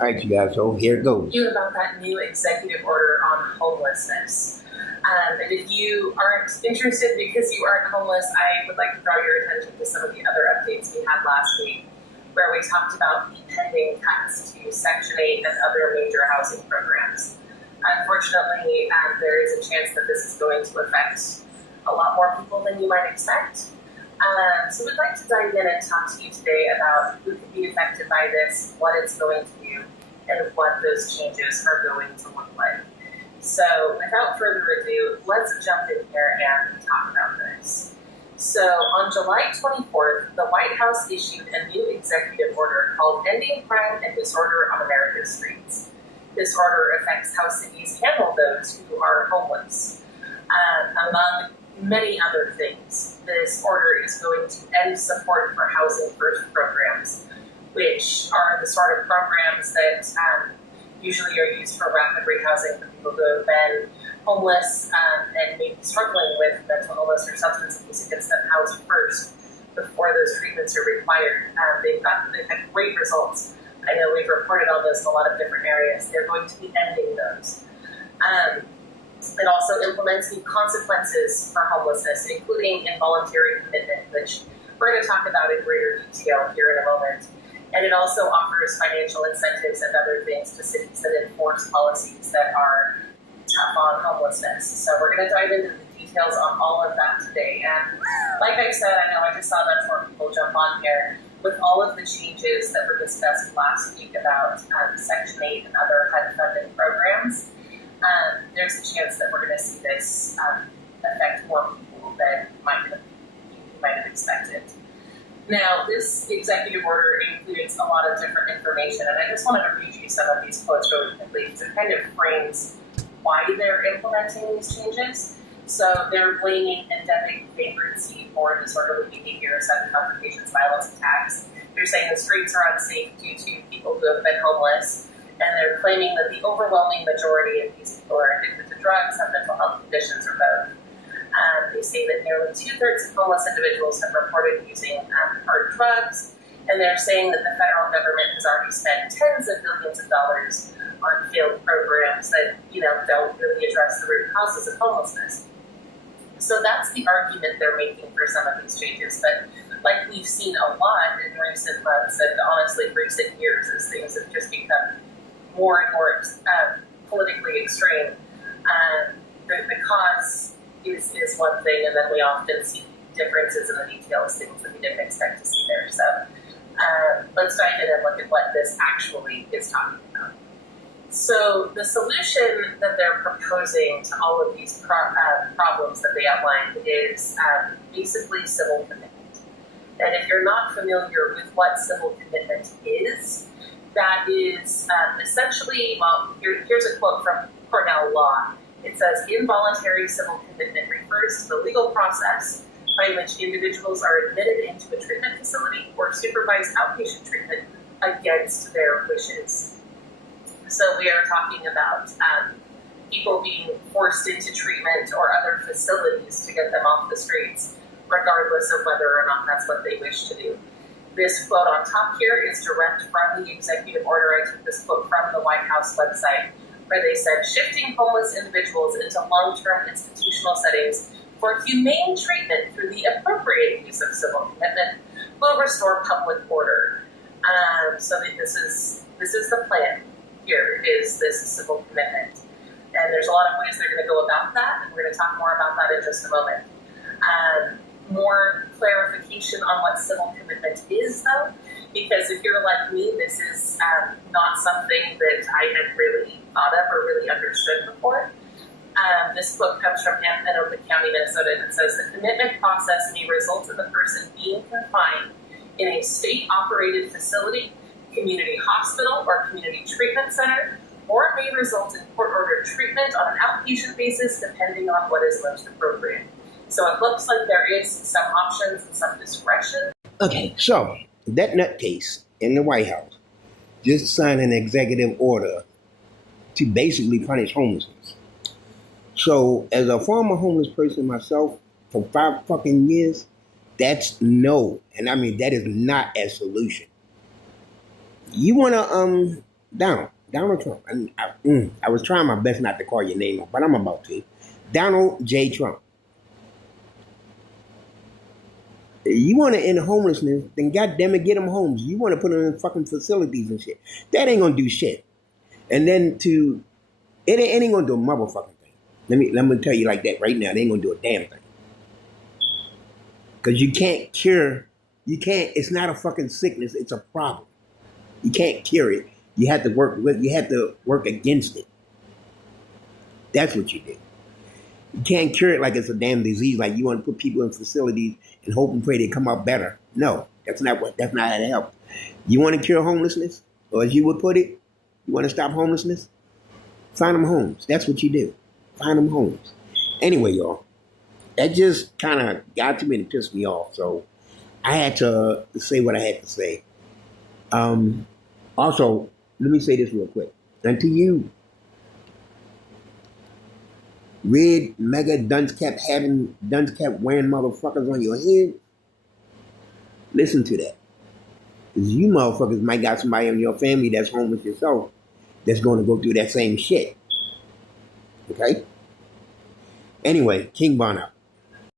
All right, you guys, so here it goes. You about that new executive order on homelessness. And if you aren't interested because you aren't homeless, I would like to draw your attention to some of the other updates we had last week, where we talked about the pending cuts to Section 8 and other major housing programs. Unfortunately, there is a chance that this is going to affect a lot more people than you might expect. So we'd like to dive in and talk to you today about who could be affected by this, what it's going to do, and what those changes are going to look like. So without further ado, let's jump in here and talk about this. So on July 24th, the White House issued a new executive order called Ending Crime and Disorder on America's Streets. This order affects how cities handle those who are homeless. Among many other things, this order is going to end support for Housing First programs, which are the sort of programs that usually are used for rapid rehousing for people who have been homeless and maybe struggling with mental illness or substance abuse, against them housed first before those treatments are required. They've had great results. I know we've reported on this in a lot of different areas. They're going to be ending those. It also implements new consequences for homelessness, including involuntary commitment, which we're going to talk about in greater detail here in a moment. And it also offers financial incentives and other things to cities that enforce policies that are tough on homelessness. So we're going to dive into the details on all of that today. And like I said, I know I just saw a bunch more people jump on here. With all of the changes that were discussed last week about Section 8 and other HUD-funded programs, there's a chance that we're going to see this affect more people than you might have expected. Now, this executive order includes a lot of different information, and I just wanted to read you some of these quotes really quickly because it kind of frames why they're implementing these changes. So they're blaming endemic vagrancy for disorderly behavior, sudden confrontations, violence, attacks. They're saying the streets are unsafe due to people who have been homeless, and they're claiming that the overwhelming majority of these people are addicted to drugs, have mental health conditions, or both. They say that nearly 2/3 of homeless individuals have reported using hard drugs, and they're saying that the federal government has already spent tens of billions of dollars on failed programs that don't really address the root causes of homelessness. So that's the argument they're making for some of these changes. But like we've seen a lot in recent months and honestly recent years, as things have just become more and more politically extreme, the cause is one thing, and then we often see differences in the details, things that we didn't expect to see there. So let's dive in and look at what this actually is talking about. So the solution that they're proposing to all of these problems that they outlined is basically civil commitment. And if you're not familiar with what civil commitment is, that is essentially, well, here's a quote from Cornell Law. It says, involuntary civil commitment refers to the legal process by which individuals are admitted into a treatment facility or supervised outpatient treatment against their wishes. So we are talking about people being forced into treatment or other facilities to get them off the streets, regardless of whether or not that's what they wish to do. This quote on top here is direct from the executive order. I took this quote from the White House website, where they said, shifting homeless individuals into long-term institutional settings for humane treatment through the appropriate use of civil commitment will restore public order. So this is the plan. Here is this civil commitment. And there's a lot of ways they're going to go about that, and we're going to talk more about that in just a moment. More clarification on what civil commitment is, though, because if you're like me, this is not something that I had really thought of or really understood before. This quote comes from Anoka County, Minnesota, and it says, the commitment process may result in the person being confined in a state-operated facility, community hospital, or community treatment center, or it may result in court-ordered treatment on an outpatient basis, depending on what is most appropriate. So it looks like there is some options and some discretion. Okay, so that nutcase in the White House just signed an executive order to basically punish homelessness. So, as a former homeless person myself for 5 fucking years, that's no. And I mean, that is not a solution. You want to Donald Trump. And I was trying my best not to call your name, but I'm about to. Donald J. Trump. You want to end homelessness, then goddamn it, get them homes. You want to put them in fucking facilities and shit. That ain't gonna do shit. And then it ain't gonna do a motherfucking thing. Let me tell you like that right now. It ain't gonna do a damn thing. Because you can't cure. It's not a fucking sickness. It's a problem. You can't cure it. You have to work against it. That's what you do. You can't cure it like it's a damn disease. Like you want to put people in facilities and hope and pray they come out better. No, that's not how it helps. You want to cure homelessness, or as you would put it, you want to stop homelessness? Find them homes. That's what you do. Find them homes. Anyway, y'all, that just kind of got to me and pissed me off. So I had to say what I had to say. Also, let me say this real quick. And to you, red mega dunce cap wearing motherfuckers on your head, listen to that. Because you motherfuckers might got somebody in your family that's homeless yourself that's going to go through that same shit. Okay? Anyway, King Von out.